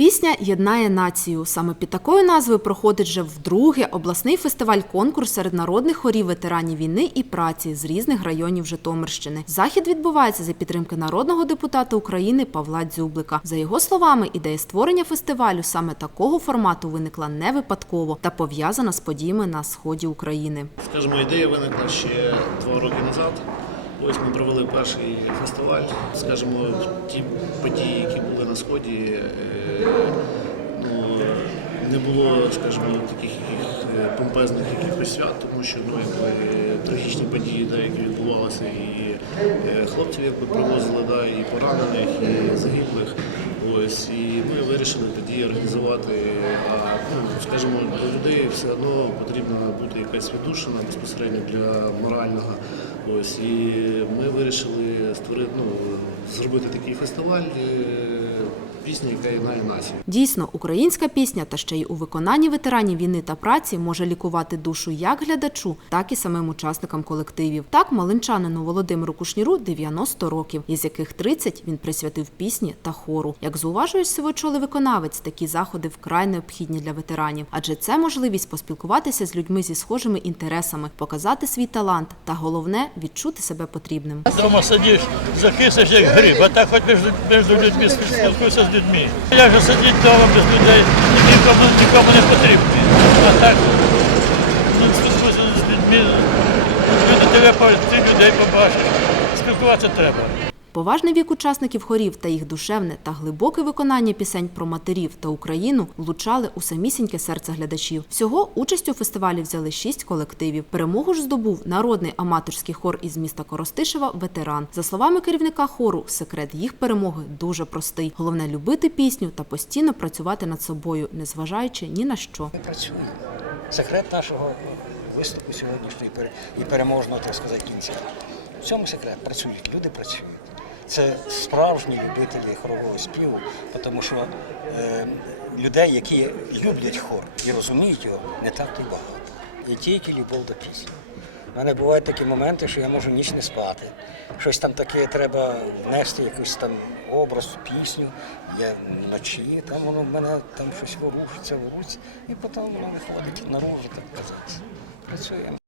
Пісня єднає націю. Саме під такою назвою проходить вже вдруге обласний фестиваль-конкурс серед народних хорів ветеранів війни і праці з різних районів Житомирщини. Захід відбувається за підтримки народного депутата України Павла Дзюблика. За його словами, ідея створення фестивалю саме такого формату виникла не випадково та пов'язана з подіями на сході України. Скажімо, ідея виникла ще два роки назад. Ось ми провели перший фестиваль. Скажімо, ті події, які були на сході, е, ну, не було, скажімо, таких е, помпезних якихось свят, тому що ну, якби, трагічні події, да, відбувалися, і е, хлопців якби привозили, да, і поранених, і загиблих. Ось і ми вирішили тоді організувати. А ну, скажімо, до людей все одно потрібна бути якась віддушина безпосередньо для морального. Ось і ми вирішили створити, ну зробити такий фестиваль. Пісня, яка єднає націю. Дійсно, українська пісня та ще й у виконанні ветеранів війни та праці може лікувати душу як глядачу, так і самим учасникам колективів. Так, малинчанину Володимиру Кушніру 90 років, із яких 30 він присвятив пісні та хору. Як зауважує сивочолий виконавець, такі заходи вкрай необхідні для ветеранів, адже це можливість поспілкуватися з людьми зі схожими інтересами, показати свій талант та головне відчути себе потрібним. Дома сидиш, захисиш як гриб, а так хоч між, між людьми спілкуйся з людьми. Як же сидіти вдома без людей, нікому, нікому не потрібні. А так ну, спілкуйся з людьми, люди тебе ти людей побачать. Спілкуватися треба. Поважний вік учасників хорів та їх душевне та глибоке виконання пісень про матерів та Україну влучали у самісіньке серце глядачів. Всього участь у фестивалі взяли шість колективів. Перемогу ж здобув народний аматорський хор із міста Коростишева Ветеран. За словами керівника хору, секрет їх перемоги дуже простий. Головне любити пісню та постійно працювати над собою, незважаючи ні на що. Ми працюємо. Секрет нашого виступу сьогоднішньої пере- і переможного, так сказати, кінця. В цьому секрет працюють, люди працюють. Це справжні любителі хорового співу, тому що е, людей, які люблять хор і розуміють його, не так і багато. І тільки любов до пісні. У мене бувають такі моменти, що я можу ніч не спати. Щось там таке треба внести, якийсь там образ, пісню. Я вночі, там воно в мене там щось ворушиться, ворушиться, і потім воно виходить наружу, так казати. Працюємо.